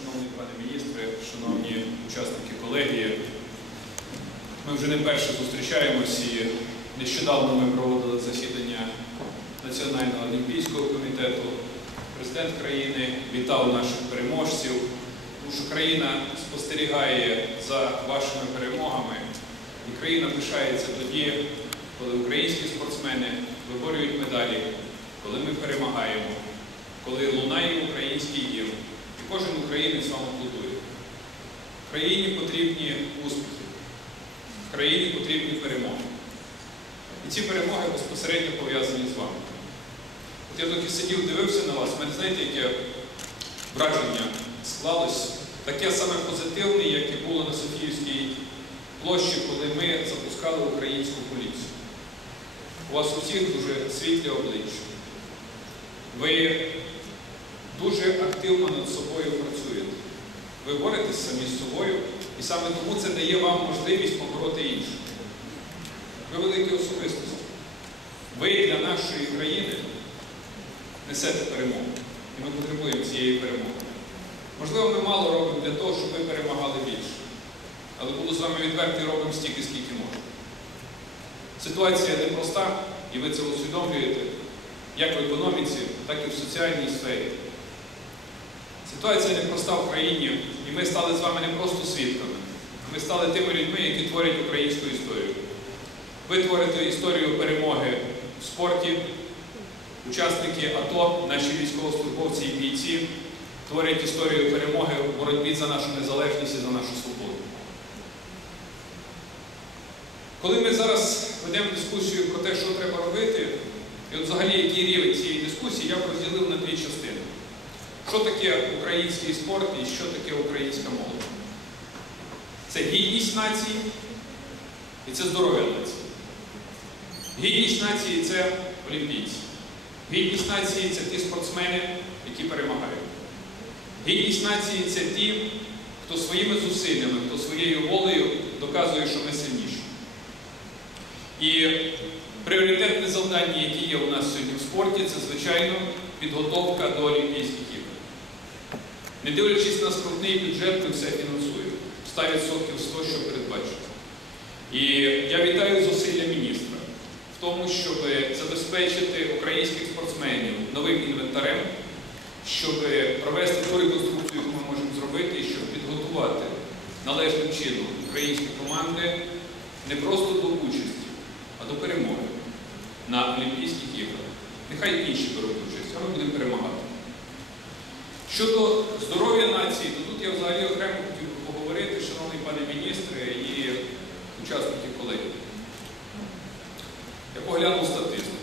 шановний пане міністре, шановні учасники колегії. Ми вже не перше зустрічаємось і нещодавно ми проводили засідання Національного олімпійського комітету. Президент країни вітав наших переможців, тому що країна спостерігає за вашими перемогами, і країна пишається тоді, коли українські спортсмени виборюють медалі, коли ми перемагаємо, коли лунає український гімн, кожен українець вам аплодує. Країні потрібні успіхи, в країні потрібні перемоги. І ці перемоги безпосередньо пов'язані з вами. От я доки сидів, дивився на вас, в мене знаєте, яке враження склалось, таке саме позитивне, як і було на Софіївській площі, коли ми запускали українську поліцію. У вас усіх дуже світлі обличчя. Ви дуже активно над собою працюєте. Ви боретесь самі з собою, і саме тому це дає вам можливість побороти інших. Ви великі особистості. Ви для нашої країни несете перемогу. І ми потребуємо цієї перемоги. Можливо, ми мало робимо для того, щоб ви перемагали більше. Але буду з вами відверті, робимо стільки, скільки можемо. Ситуація непроста, і ви це усвідомлюєте як в економіці, так і в соціальній сфері. Ситуація непроста в країні, і ми стали з вами не просто свідками, ми стали тими людьми, які творять українську історію. Ви творите історію перемоги в спорті, учасники АТО, наші військовослужбовці і бійці творять історію перемоги в боротьбі за нашу незалежність і за нашу свободу. Коли ми зараз ведемо дискусію про те, що треба робити, і от взагалі який рівень цієї дискусії, я б розділив на дві частини. Що таке український спорт і що таке українська молодь? Це гідність нації і це здоров'я нації. Гідність нації це олімпійці. Гідність нації це ті спортсмени, які перемагають. Гідність нації це ті, хто своїми зусиллями, хто своєю волею доказує, що ми сильніші. І пріоритетне завдання, яке є у нас сьогодні в спорті, це, звичайно, підготовка до Олімпійських ігор. Не дивлячись на скрутний бюджет, ми все фінансуємо. 100% з того, що передбачено. І я вітаю зусилля міністра в тому, щоб забезпечити українських спортсменів новим інвентарем, щоб провести ту реконструкцію, яку ми можемо зробити, щоб підготувати належним чином українські команди не просто до участі, а до перемоги на Олімпійських іграх. Нехай інші беруть участь, а ми будемо перемагати. Щодо здоров'я нації, то тут я взагалі окремо хотів би поговорити, шановний пане міністре і учасники колеги. Я поглянув статистику.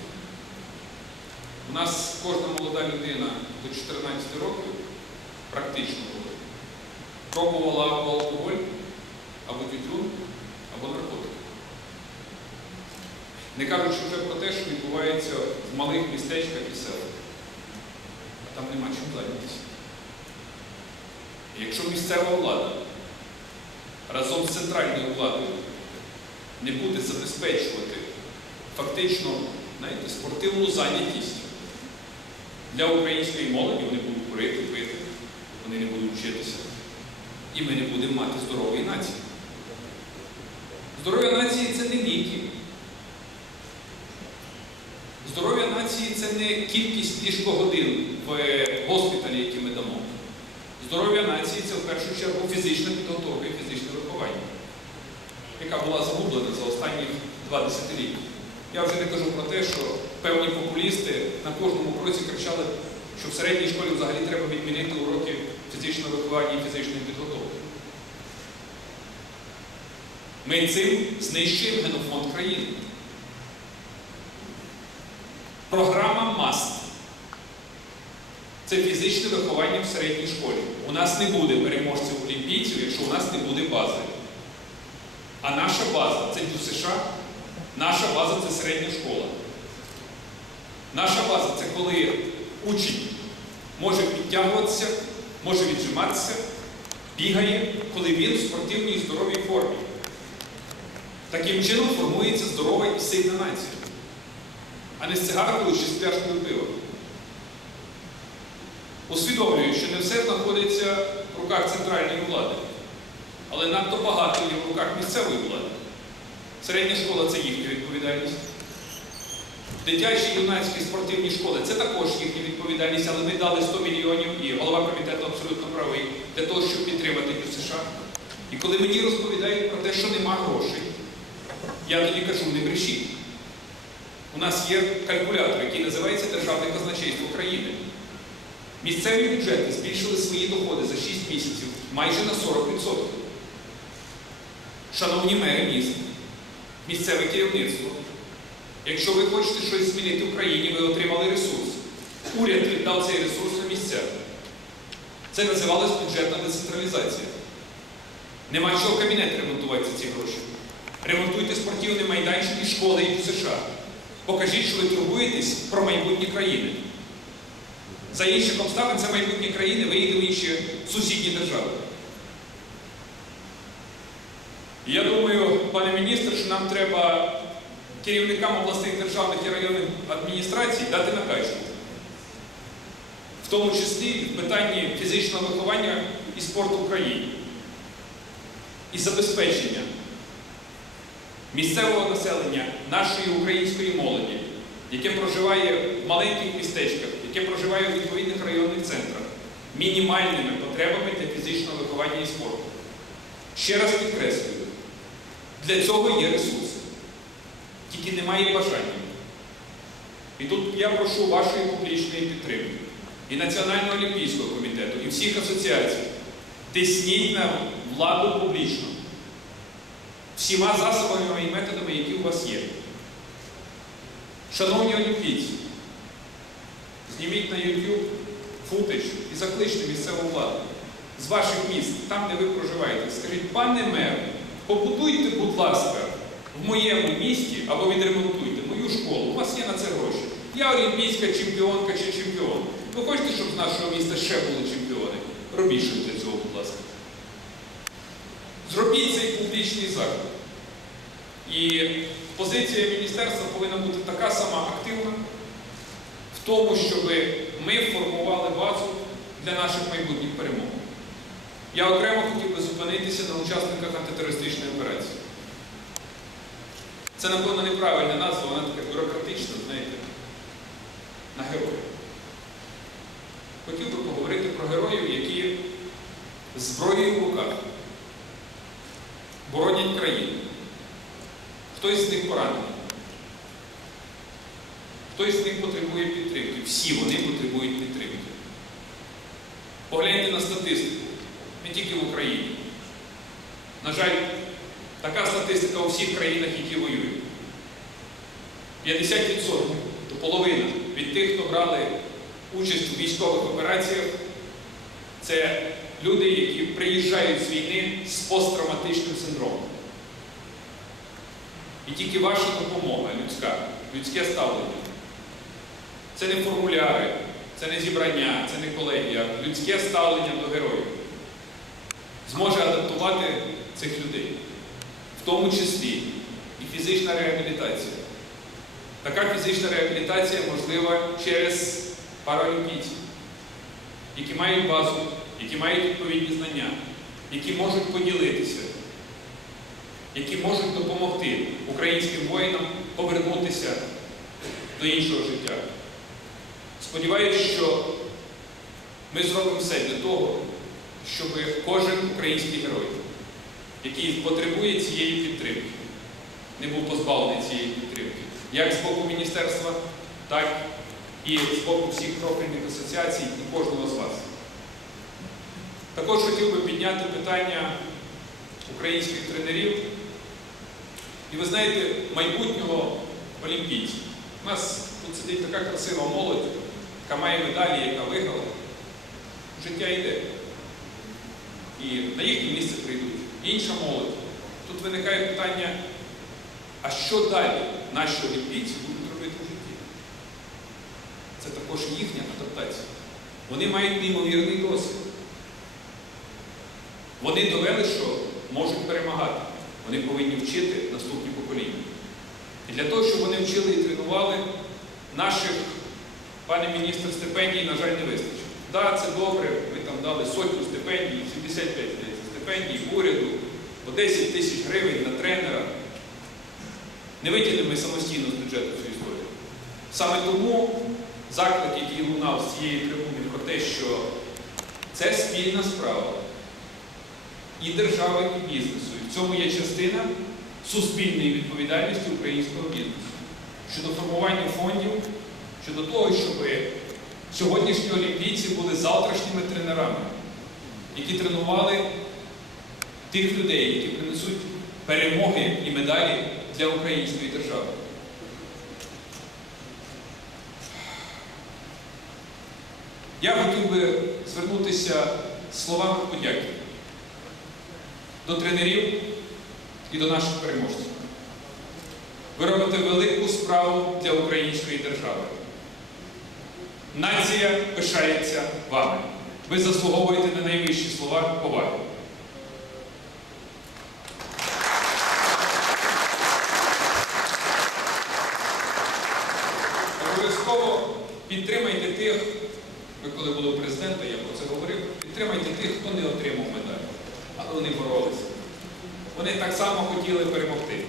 У нас кожна молода людина до 14 років, практично пробувала або алкоголь, або тютюн, або наркотики. Не кажучи вже про те, що відбувається в малих містечках і селах. А там нема чим зайнятися. Якщо місцева влада разом з центральною владою не буде забезпечувати фактично знаєте, спортивну зайнятість для української молоді, вони будуть курити, пити, вони не будуть вчитися. І ми не будемо мати здорової нації. Здоров'я нації це не ліки. Здоров'я нації це не кількість ліжкогодин в госпіталі, які ми дамо. Здоров'я нації це в першу чергу фізична підготовка і фізичне виховання, яка була загублена за останні два десятиліття. Я вже не кажу про те, що певні популісти на кожному кроці кричали, що в середній школі взагалі треба відмінити уроки фізичного виховання і фізичної підготовки. Ми цим знищуємо генофонд країни. Програма МАСТ. Це фізичне виховання в середній школі. У нас не буде переможців олімпійців, якщо у нас не буде бази. А наша база це ДЮСШ, наша база це середня школа. Наша база це коли учень може підтягуватися, може віджиматися, бігає, коли він в спортивній і здоровій формі. Таким чином формується здорова і сильна нація, а не з цигаркою чи з пляшкою пива. Усвідомлюють, що не все знаходиться в руках центральної влади, але надто багато є в руках місцевої влади. Середня школа це їхня відповідальність. Дитячі юнацькі спортивні школи це також їхня відповідальність, але ми дали 100 мільйонів, і голова комітету абсолютно правий, для того, щоб підтримати ЮСШ. І коли мені розповідають про те, що нема грошей, я тоді кажу, не брешіть. У нас є калькулятор, який називається Державне казначейство України. Місцеві бюджети збільшили свої доходи за 6 місяців майже на 40%. Шановні мери міст, місцеве керівництво, якщо ви хочете щось змінити в країні, ви отримали ресурс. Уряд віддав цей ресурс на місця. Це називалось бюджетна децентралізація. Нема чого кабінет ремонтувати за ці гроші. Ремонтуйте спортивні майданчики, школи і США. Покажіть, що ви турбуєтесь про майбутнє країни. За інших обставин це майбутнє країни виїде в інші сусідні держави. Я думаю, пане міністр, що нам треба керівникам обласних державних і районних адміністрацій дати накачку. В тому числі в питанні фізичного виховання і спорту в країні. І забезпечення місцевого населення нашої української молоді, яке проживає в маленьких містечках, яке проживає в відповідних районних центрах, мінімальними потребами для фізичного виховання і спорту. Ще раз підкреслюю, для цього є ресурси, тільки немає бажання. І тут я прошу вашої публічної підтримки і Національного олімпійського комітету, і всіх асоціацій. Тисніть на владу публічно всіма засобами і методами, які у вас є. Шановні олімпійці, зніміть на YouTube футаж і закличте місцеву владу з ваших міст, там, де ви проживаєте. Скажіть, пане мер, побудуйте, будь ласка, в моєму місті або відремонтуйте мою школу. У вас є на це гроші. Я олімпійська чемпіонка чи чемпіон. Ви хочете, щоб з нашого міста ще були чемпіони? Робіть щось для цього, будь ласка. Зробіть цей публічний заклик. І позиція міністерства повинна бути така сама активна тому, щоб ми формували базу для наших майбутніх перемог. Я окремо хотів би зупинитися на учасниках антитерористичної операції. Це, напевно, неправильна назва, вона така бюрократична, знаєте, на героїв. Хотів би поговорити про героїв, які зброєю в руках боронять країну. Хтось з них поранений. Хтось з них потребує підтримки. Всі вони потребують підтримки. Погляньте на статистику, не тільки в Україні. На жаль, така статистика у всіх країнах, які воюють. 50% до половини від тих, хто брали участь у військових операціях, це люди, які приїжджають з війни з посттравматичним синдромом. І тільки ваша допомога людська, людське ставлення. Це не формуляри, це не зібрання, це не колегія, людське ставлення до героїв зможе адаптувати цих людей, в тому числі і фізична реабілітація. Така фізична реабілітація можлива через паралімпійців, які мають базу, які мають відповідні знання, які можуть поділитися, які можуть допомогти українським воїнам повернутися до іншого життя. Сподіваюсь, що ми зробимо все для того, щоб кожен український герой, який потребує цієї підтримки, не був позбавлений цієї підтримки, як з боку міністерства, так і з боку всіх профільних асоціацій і кожного з вас. Також хотів би підняти питання українських тренерів. І ви знаєте, майбутнього олімпійців. У нас тут сидить така красива молодь, яка має медалі, яка виграла. Життя йде. І на їхнє місце прийдуть інша молодь. Тут виникає питання, а що далі наші олімпійці будуть робити в житті? Це також їхня адаптація. Вони мають неймовірний досвід. Вони довели, що можуть перемагати. Вони повинні вчити наступні покоління. І для того, щоб вони вчили і тренували, наших, пане міністр, стипендій, на жаль, не вистачить. Да, це добре, ми там дали сотню стипендій, 75 здається, стипендій уряду, по 10 тисяч гривень на тренера. Не витягнемо самостійно з бюджету цю історію. Саме тому заклик, який лунав з цієї трибуни про те, що це спільна справа і держави, і бізнесу. І в цьому є частина суспільної відповідальності українського бізнесу щодо формування фондів, щодо того, щоб сьогоднішні олімпійці були завтрашніми тренерами, які тренували тих людей, які принесуть перемоги і медалі для української держави. Я хотів би звернутися словами подяки до тренерів і до наших переможців. Ви робите велику справу для української держави. Нація пишається вами. Ви заслуговуєте на найвищі слова поваги. Обов'язково підтримайте тих, ви коли були у президента, я про це говорив, підтримайте тих, хто не отримав медаль. Але вони боролися. Вони так само хотіли перемогти.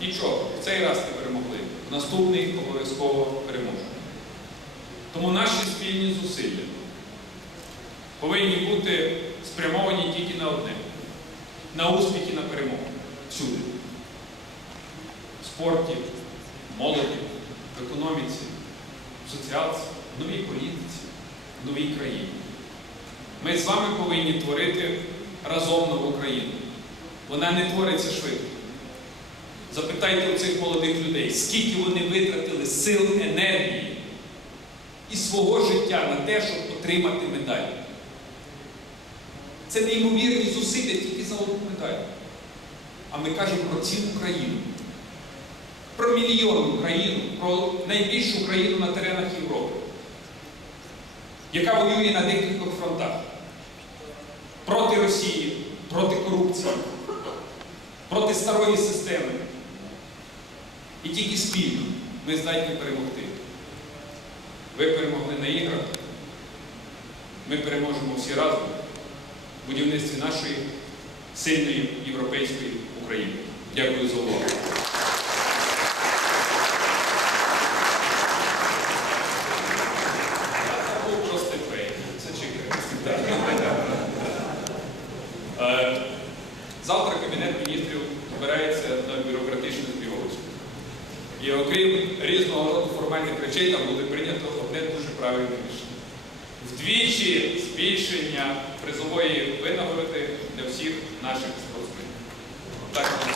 Нічого, в цей раз не перемогли. Наступний обов'язково переможе. Тому наші спільні зусилля повинні бути спрямовані тільки на одне на успіхи на перемогу. Всюди. В спорті, молоді, в економіці, в соціалці, в новій політиці, в новій країні. Ми з вами повинні творити разом нову Україну. Вона не твориться швидко. Запитайте у цих молодих людей, скільки вони витратили сил, енергії і свого життя на те, щоб отримати медаль. Це неймовірні зусилля тільки за одну медаль. А ми кажемо про цілу країну, про мільйонну країну, про найбільшу країну на теренах Європи, яка воює на декількох фронтах проти Росії, проти корупції, проти старої системи. І тільки спільно ми здатні перемогти. Ви перемогли на іграх. Ми переможемо всі разом в будівництві нашої сильної європейської України. Дякую за увагу. Е, Завтра Кабінет міністрів збирається на бюрократичну збіговиську. І окрім різного роду формальних речей, там буде прийнято одне дуже правильне рішення. Вдвічі збільшення призової винагороди для всіх наших спортсменів. Так.